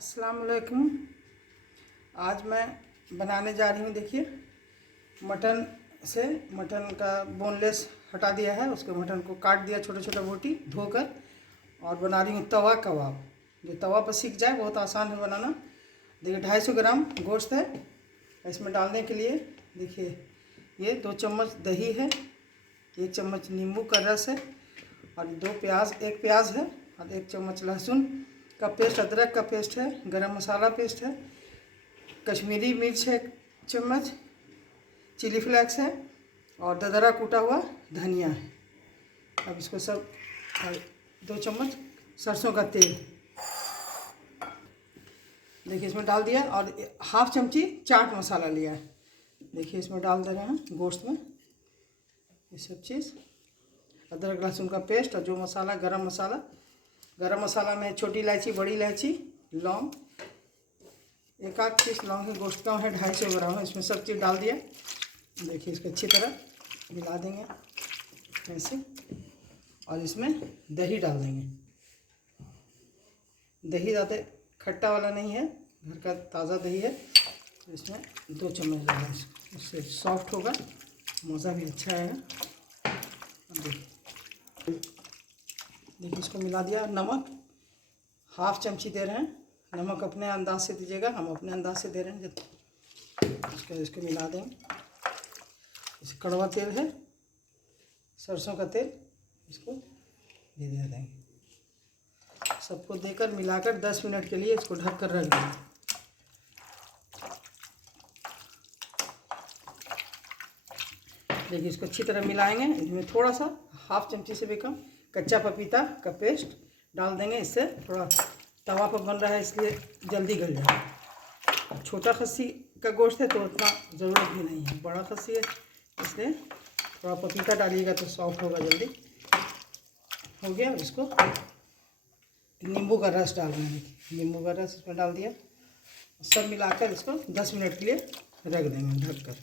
अस्सलाम वालेकुम। आज मैं बनाने जा रही हूँ। देखिए, मटन का बोनलेस हटा दिया है, उसके मटन को काट दिया छोटे छोटे बोटी धोकर, और बना रही हूँ तवा कबाब। जो तवा पर सीख जाए, बहुत आसान है बनाना। देखिए 250 ग्राम गोश्त है। इसमें डालने के लिए देखिए ये 2 चम्मच दही है, 1 चम्मच नींबू का रस है, और 1 प्याज है, और 1 चम्मच लहसुन का पेस्ट, अदरक का पेस्ट है, गरम मसाला पेस्ट है, कश्मीरी मिर्च है 1 चम्मच, चिली फ्लेक्स है, और दरदरा कूटा हुआ धनिया है। अब इसको सब 2 चम्मच सरसों का तेल देखिए इसमें डाल दिया, और 1/2 चमची चाट मसाला लिया है। देखिए इसमें डाल दे रहे हैं गोश्त में ये सब चीज़, अदरक लहसुन का पेस्ट, और जो मसाला गरम मसाला में छोटी इलायची, बड़ी इलायची, लौंग, 1 आध पीस लौंग है। गोश्त का है 250 ग्राम है। इसमें सब चीज़ डाल दिया। देखिए इसको अच्छी तरह मिला देंगे ऐसे, और इसमें दही डाल देंगे। दही ज़्यादा खट्टा वाला नहीं है, घर का ताज़ा दही है, तो इसमें 2 चम्मच डालें। इससे सॉफ्ट होगा, मज़ा भी अच्छा आएगा। देखिए इसको मिला दिया। नमक 1/2 चमची दे रहे हैं। नमक अपने अंदाज से दीजिएगा, हम अपने अंदाज से दे रहे हैं। इसको मिला देंगे। इस कड़वा तेल है, सरसों का तेल, इसको दे देंगे। सबको देकर मिलाकर 10 मिनट के लिए इसको ढक कर रख देंगे। देखिए इसको अच्छी तरह मिलाएंगे। इसमें थोड़ा सा 1/2 चमची से भी कम कच्चा पपीता का पेस्ट डाल देंगे। इससे थोड़ा तवा पर बन रहा है, इसलिए जल्दी गल जाएगा। छोटा खस्सी का गोश्त है तो उतना ज़रूरत भी नहीं है, बड़ा खस्सी है इसलिए थोड़ा पपीता डालिएगा तो सॉफ्ट होगा जल्दी। हो गया। इसको नींबू का रस डाल रहे हैं। नींबू का रस इसमें डाल दिया। सब मिलाकर इसको 10 मिनट के लिए रख देंगे ढक कर।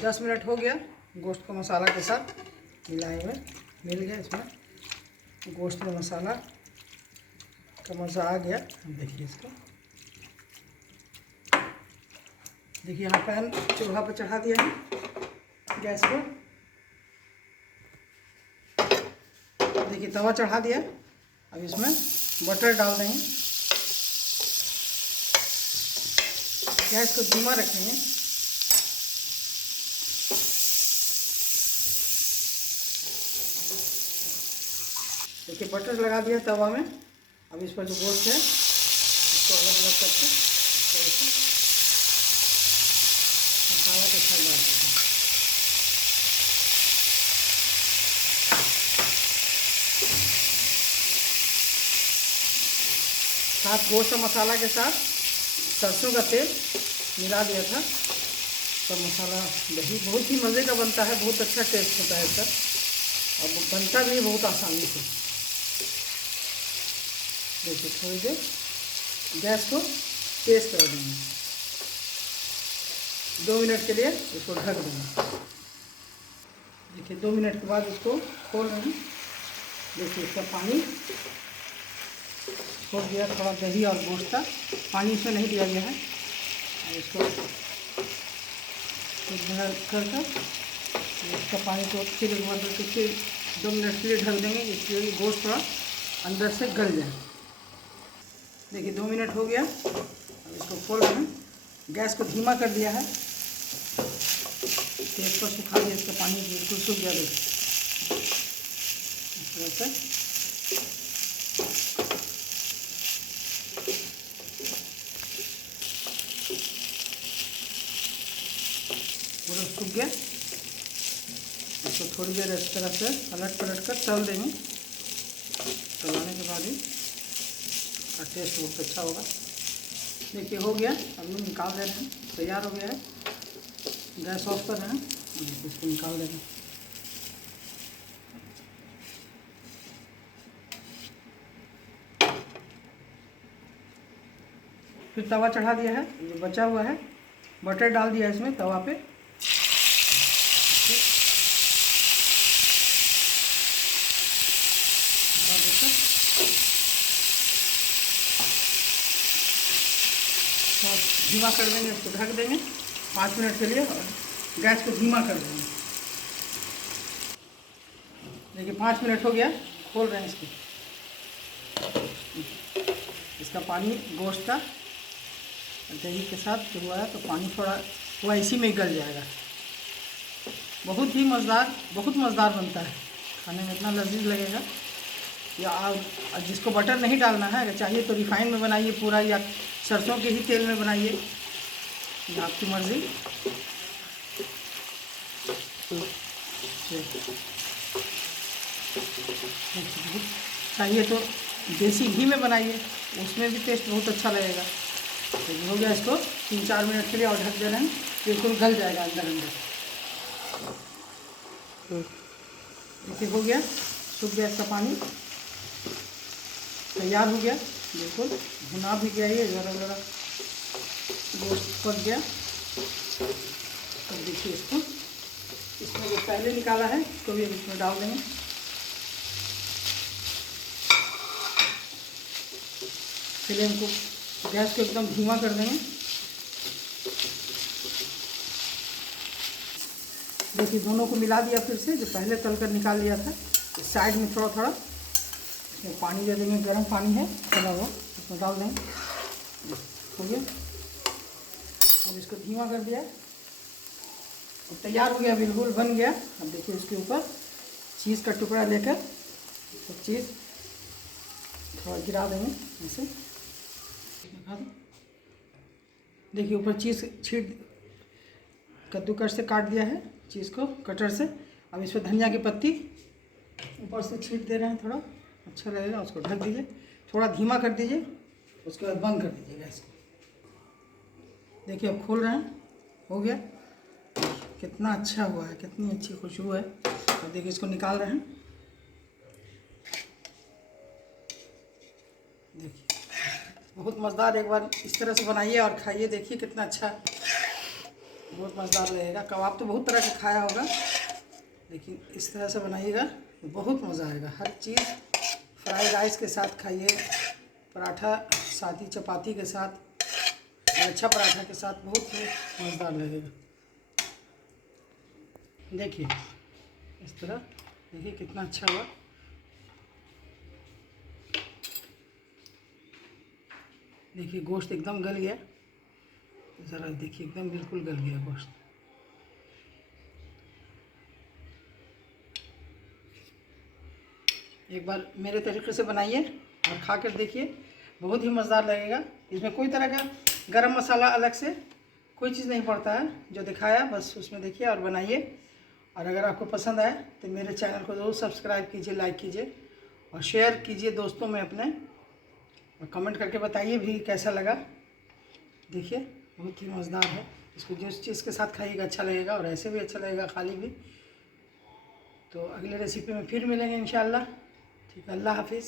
10 मिनट हो गया। गोश्त को मसाला के साथ मिलाए हुए मिल गया। इसमें गोश्त में मसाला का मज़ा आ गया। देखिए इसको, देखिए यहाँ पैन चूल्हा पर चढ़ा दिया है गैस पर। देखिए तवा चढ़ा दिया। अब इसमें बटर डाल देंगे। गैस को धीमा रखेंगे। देखिए बटर लगा दिया तवा में। अब इस पर जो गोश्त है इसको अलग अलग करके मसाला के साथ डाल देंगे। साथ गोश्त और मसाला के साथ सरसों का तेल मिला दिया था। तो मसाला दही बहुत ही मज़े का बनता है, बहुत अच्छा टेस्ट होता है इसका, और बनता भी बहुत आसानी से। देखिए थोड़ी देर गैस को तेज़ कर देंगे। 2 मिनट के लिए इसको ढक देंगे। देखिए 2 मिनट के बाद इसको खोल रहे हैं। देखिए इसका पानी हो गया, थोड़ा दही और गोश्त का पानी इसमें नहीं दिया गया है। और इसको कर इसका पानी को फिर एक बार फिर 2 मिनट के लिए ढक देंगे, इसलिए गोश्त थोड़ा अंदर से गल जाए। देखिए 2 मिनट हो गया। अब इसको खोल रहे हैं। गैस को धीमा कर दिया है, तेज पर सुखा दिया। इसका पानी बिल्कुल सूख गया। देखिए इस तरह से पूरा सूख गया। इसको थोड़ी देर इस तरह से पलट कर तल देंगे। तलाने के बाद ही का टेस्ट बहुत अच्छा होगा। देखिए हो गया। अब हम निकाल दे रहे हैं, तैयार हो गया है। गैस ऑफ कर रहे हैं और इसको निकाल दे रहे हैं। फिर तवा चढ़ा दिया है। जो बचा हुआ है बटर डाल दिया इसमें तवा पे। धीमा कर देंगे, इसको ढक देंगे 5 मिनट के लिए और गैस को धीमा कर देंगे। देखिए 5 मिनट हो गया, खोल रहे हैं इसको। इसका पानी गोश्त का दही के साथ जो हुआ है तो पानी थोड़ा हुआ इसी में गल जाएगा। बहुत ही मज़ेदार, बहुत मज़ेदार बनता है, खाने में इतना लजीज लगेगा। या आप जिसको बटर नहीं डालना है, अगर चाहिए तो रिफाइन में बनाइए पूरा, या सरसों के ही तेल में बनाइए, ये आपकी मर्ज़ी। चाहिए तो देसी घी में बनाइए, उसमें भी टेस्ट बहुत अच्छा लगेगा। तो हो गया, इसको 3-4 मिनट के लिए और ढक देना है, बिल्कुल गल जाएगा अंदर अंदर। देखिए हो गया, सूख गया इसका पानी, तैयार हो गया, बिल्कुल भुना भी गया, ये ज़रा ज़रा गोश्त पक गया। तो देखिए इसमें जो पहले निकाला है तो भी इसमें डाल देंगे। फ्लेम को, गैस को एकदम धीमा कर देंगे। देखिए दोनों को मिला दिया फिर से, जो पहले तल कर निकाल लिया था। इस साइड में थोड़ा थोड़ा इसमें पानी दे देंगे, गर्म पानी है चला हुआ, इसमें डाल देंगे। हो गया, अब इसको धीमा कर दिया और तैयार हो गया, बिल्कुल बन गया। अब देखिए इसके ऊपर चीज़ का टुकड़ा लेकर सब चीज़ थोड़ा गिरा देंगे ऐसे। देखिए ऊपर चीज़ छीट कद्दूकस से काट दिया है चीज़ को कटर से। अब इस पर धनिया की पत्ती ऊपर से छीट दे रहे हैं, थोड़ा अच्छा लगेगा। उसको ढक दीजिए, थोड़ा धीमा कर दीजिए, उसके बाद बंद कर दीजिए गैस को। देखिए अब खोल रहे हैं, हो गया, कितना अच्छा हुआ है, कितनी अच्छी खुशबू है। अब देखिए इसको निकाल रहे हैं। देखिए बहुत मज़ेदार, एक बार इस तरह से बनाइए और खाइए, देखिए कितना अच्छा, बहुत मज़ेदार लगेगा। कबाब तो बहुत तरह का खाया होगा, लेकिन इस तरह से बनाइएगा तो बहुत मज़ा आएगा। हर चीज़ फ्राइड राइस के साथ खाइए, पराठा सादी चपाती के साथ, अच्छा पराठा के साथ बहुत ही मज़ेदार लगेगा। देखिए इस तरह, देखिए कितना अच्छा हुआ। देखिए गोश्त एकदम गल गया, ज़रा देखिए एकदम बिल्कुल गल गया गोश्त। एक बार मेरे तरीके से बनाइए और खा कर देखिए, बहुत ही मज़ेदार लगेगा। इसमें कोई तरह का गरम मसाला अलग से कोई चीज़ नहीं पड़ता है, जो दिखाया बस उसमें देखिए और बनाइए। और अगर आपको पसंद आए तो मेरे चैनल को ज़रूर सब्सक्राइब कीजिए, लाइक कीजिए और शेयर कीजिए दोस्तों में अपने, और कमेंट करके बताइए भी कैसा लगा। देखिए बहुत ही मज़ेदार है, इसको जिस चीज़ के साथ खाइएगा अच्छा लगेगा, और ऐसे भी अच्छा लगेगा खाली भी। तो अगले रेसिपी में फिर मिलेंगे इंशाल्लाह। ठीक है, अल्लाह हाफिज़।